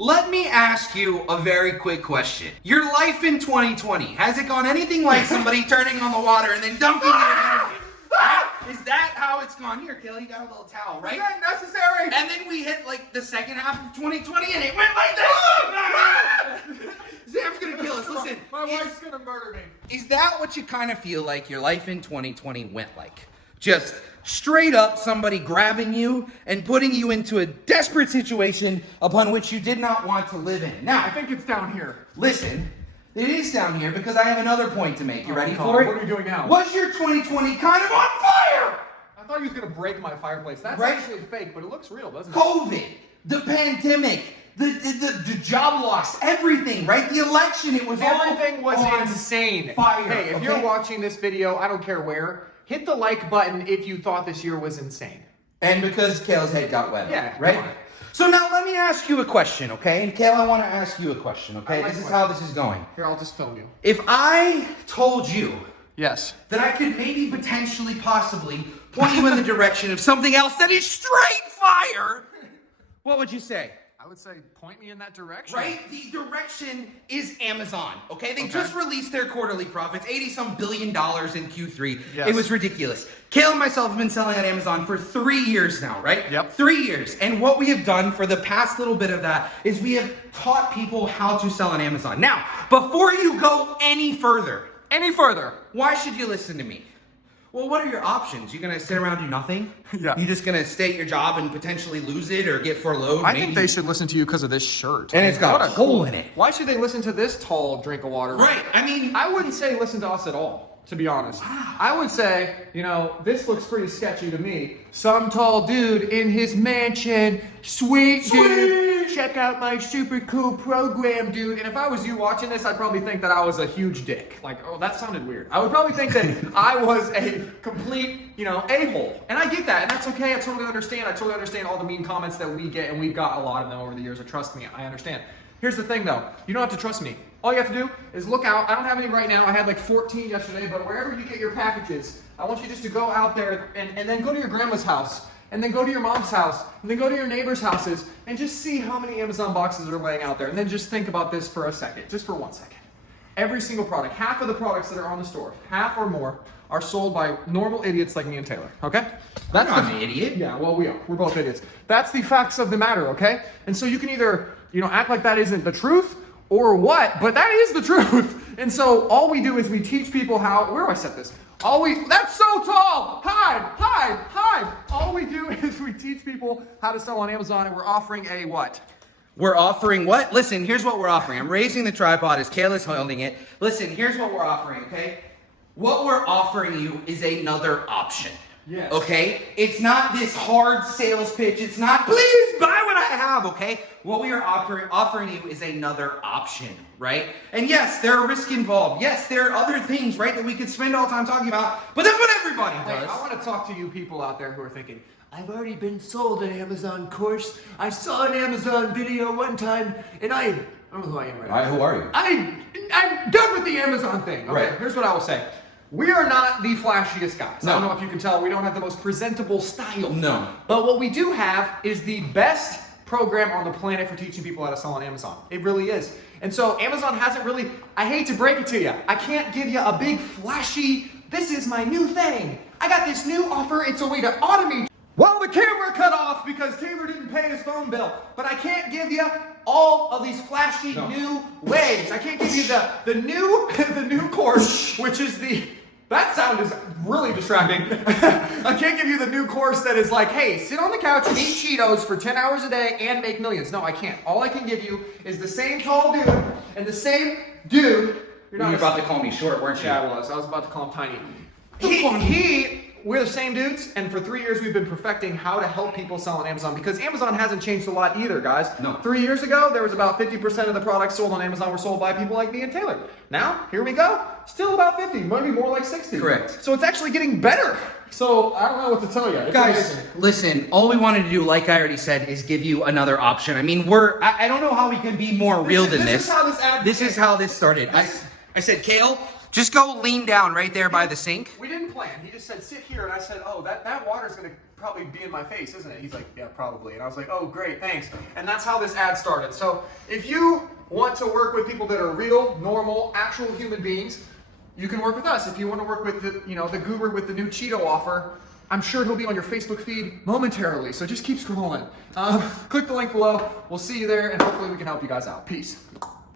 Let me ask you a very quick question. Your life in 2020, has it gone anything like somebody turning on the water and then dunking your head in? Is that how it's gone? Here, Kelly, you got a little towel, right? Is that necessary? And then we hit like the second half of 2020 and it went like this. Sam's gonna kill us. Listen, My wife's gonna murder me. is that what you kind of feel like your life in 2020 went like? Just straight up somebody grabbing you and putting you into a desperate situation upon which you did not want to live in. Now, I think it's down here. listen, it is down here because I have another point to make. You ready God, for it? what are we doing now? Was your 2020 kind of on fire? I thought he was gonna break my fireplace. That's Right? actually fake, but it looks real, doesn't it? COVID, the pandemic, the job loss, everything, right? The election, it was Everything was all on insane. fire. Hey, if okay? you're watching this video, I don't care where, hit the like button if you thought this year was insane. And because Kale's head got wet. Yeah, right? come on. So now let me ask you a question, okay? And Kale, I want to ask you a question, okay? I like This is questions. how this is going. Here, I'll just film you. If I told you Yes. that I could maybe potentially possibly point you in the direction of something else that is straight fire, what would you say? I would say point me in that direction. Right? The direction is Amazon, okay? They just released their quarterly profits, $80-some billion in Q3. Yes. It was ridiculous. Kale and myself have been selling on Amazon for 3 years now, right? Yep. 3 years. And what we have done for the past little bit of that is we have taught people how to sell on Amazon. Now, before you go any further, Any further? why should you listen to me? Well, what are your options? You gonna sit around and do nothing? Yeah. You just gonna stay at your job and potentially lose it or get furloughed? I maybe? think they should listen to you because of this shirt. And it's got What a hole in it. Why should they listen to this tall drink of water? Right, I mean... I wouldn't say listen to us at all, to be honest. I would say, you know, this looks pretty sketchy to me. Some tall dude in his mansion, sweet dude, check out my super cool program, dude. And if I was you watching this, I'd probably think that I was a huge dick. Like, oh, that sounded weird. I would probably think that I was a complete, you know, a-hole. And I get that, and that's okay. I totally understand. I totally understand all the mean comments that we get, and we've got a lot of them over the years. And trust me, I understand. Here's the thing, though. You don't have to trust me. All you have to do is look out. I don't have any right now. I had like 14 yesterday, but wherever you get your packages, I want you just to go out there and then go to your grandma's house, and then go to your mom's house, and then go to your neighbor's houses, and just see how many Amazon boxes are laying out there. And then just think about this for a second, just for 1 second. Every single product, half of the products that are on the store, half or more, are sold by normal idiots like me and Taylor, okay? That's not an idiot. Yeah, well, we are. We're both idiots. That's the facts of the matter, okay? And so you can either, you know, act like that isn't the truth or what, but that is the truth. And so all we do is we teach people how, where do I set this? That's so tall! Hide! All we do is we teach people how to sell on Amazon, and we're offering a what? We're offering what? Listen, here's what we're offering. I'm raising the tripod as Kayla's holding it. Listen, here's what we're offering, okay? What we're offering you is another option. Yes. Okay? It's not this hard sales pitch. It's not, please buy what I have, okay? What we are offering you is another option, right? And yes, there are risks involved. Yes, there are other things, right, that we could spend all the time talking about, but that's what everybody Hey, does. I want to talk to you people out there who are thinking, I've already been sold an Amazon course. I saw an Amazon video one time, and I don't know who I am right now. Who are you? I'm done with the Amazon thing. Okay, Right. here's what I will say. We are not the flashiest guys. No. I don't know if you can tell, we don't have the most presentable style. No. But what we do have is the best program on the planet for teaching people how to sell on Amazon. It really is. And so Amazon hasn't really, I hate to break it to you, I can't give you a big flashy, this is my new thing. I got this new offer, it's a way to automate. Well, the camera cut off because Taylor didn't pay his phone bill. But I can't give you all of these flashy new ways. I can't give you the new course, which is that sound is really distracting. I can't give you the new course that is like, hey, sit on the couch and eat Cheetos for 10 hours a day and make millions. No, I can't. All I can give you is the same tall dude and the same dude. You were about to call me short, weren't you? Yeah, I was. I was about to call him tiny. We're the same dudes, and for 3 years we've been perfecting how to help people sell on Amazon because Amazon hasn't changed a lot either, guys. No. 3 years ago, there was about 50% of the products sold on Amazon were sold by people like me and Taylor. Now, here we go, still about 50, maybe more like 60. Correct. So it's actually getting better. So I don't know what to tell you. It's Guys, amazing. listen, all we wanted to do, like I already said, is give you another option. I mean, I don't know how we can be more real than this. This is how this ad This is how this started. I said, Kale, just go lean down right there by the sink. We didn't plan. He just said, sit here, and I said, oh, that water's gonna probably be in my face, isn't it? He's like, yeah, probably. And I was like, oh, great, thanks. And that's how this ad started. So if you want to work with people that are real, normal, actual human beings, you can work with us. If you want to work with the, the guru with the new Cheeto offer, I'm sure he'll be on your Facebook feed momentarily. So just keep scrolling. Click the link below. We'll see you there, and hopefully we can help you guys out. Peace.